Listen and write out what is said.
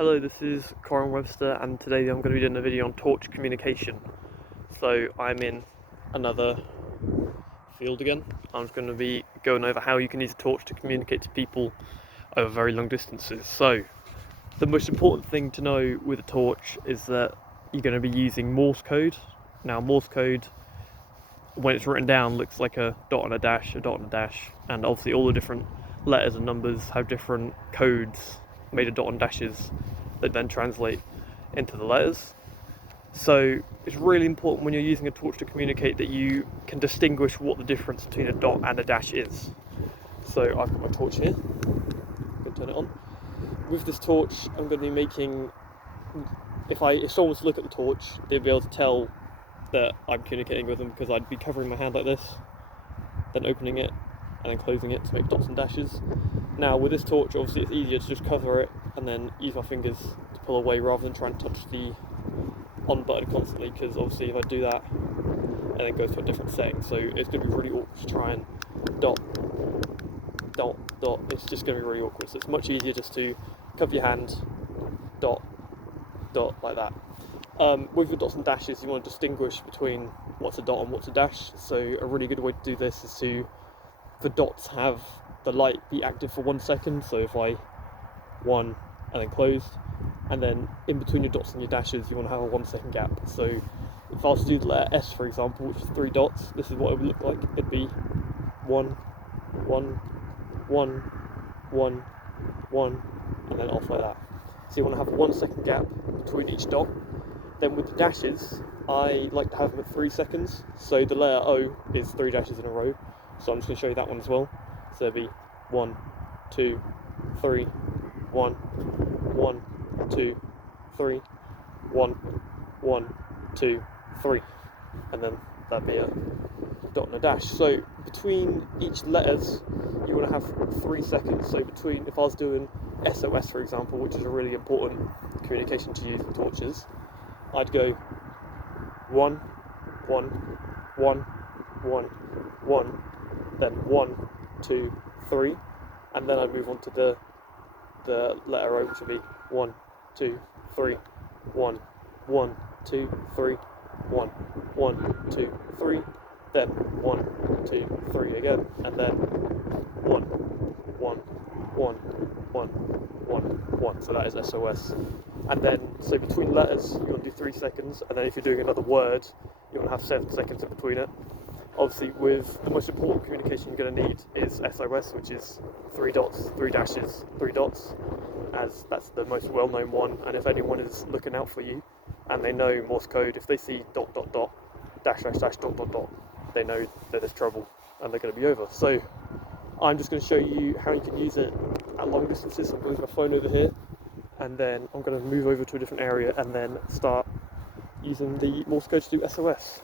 Hello, this is Corin Webster, and today I'm going to be doing a video on torch communication. So I'm in another field again. I'm just going to be going over how you can use a torch to communicate to people over very long distances. So the most important thing to know with a torch is that you're going to be using Morse code. Now Morse code, when it's written down, looks like a dot and a dash, a dot and a dash, and obviously all the different letters and numbers have different codes made of dot and dashes that then translate into the letters. So it's really important when you're using a torch to communicate that you can distinguish what the difference between a dot and a dash is. So I've got my torch here, I'm going to turn it on. With this torch I'm going to be making, if someone was to look at the torch, they'd be able to tell that I'm communicating with them, because I'd be covering my hand like this, then opening it and then closing it to make dots and dashes. Now with this torch, obviously it's easier to just cover it and then use my fingers to pull away rather than try and touch the on button constantly, because obviously if I do that and then go to a different setting, so it's going to be really awkward to try and dot, dot, dot. It's just going to be really awkward, so it's much easier just to cover your hand, dot, dot, like that. With your dots and dashes, you want to distinguish between what's a dot and what's a dash. So a really good way to do this is to, the dots have the light be active for 1 second, so if I one and then closed, and then in between your dots and your dashes you want to have a 1 second gap. So if I was to do the letter S, for example, which is 3 dots, this is what it would look like. It'd be 1, 1, 1, 1, 1, and then off like that. So you want to have a 1 second gap between each dot. Then with the dashes, I like to have them at 3 seconds. So the letter O is 3 dashes in a row. So I'm just going to show you that one as well. So it'd be 1, 2, 3, 1, 1, 2, 3, 1, 1, 2, 3. And then that'd be a dot and a dash. So between each letters, you want to have 3 seconds. So between, if I was doing SOS, for example, which is a really important communication to use with torches, I'd go 1, 1, 1, 1, 1, then 1, 2, 3, and then I'd move on to the letter O, which would be 1, 2, 3, 1, 1, 2, 3, 1, 1, 2, 3, then 1, 2, 3 again, and then 1, 1, 1, 1, 1, 1. So that is SOS. And then, so between letters, you want to do 3 seconds, and then if you're doing another word, you want to have 7 seconds in between it. Obviously, with the most important communication you're going to need is SOS, which is 3 dots, 3 dashes, 3 dots, as that's the most well-known one. And if anyone is looking out for you and they know Morse code, if they see dot, dot, dot, dash, dash, dash, dot, dot, dot, they know that there's trouble and they're going to be over. So I'm just going to show you how you can use it at long distances. So I'm going to use my phone over here, and then I'm going to move over to a different area and then start using the Morse code to do SOS.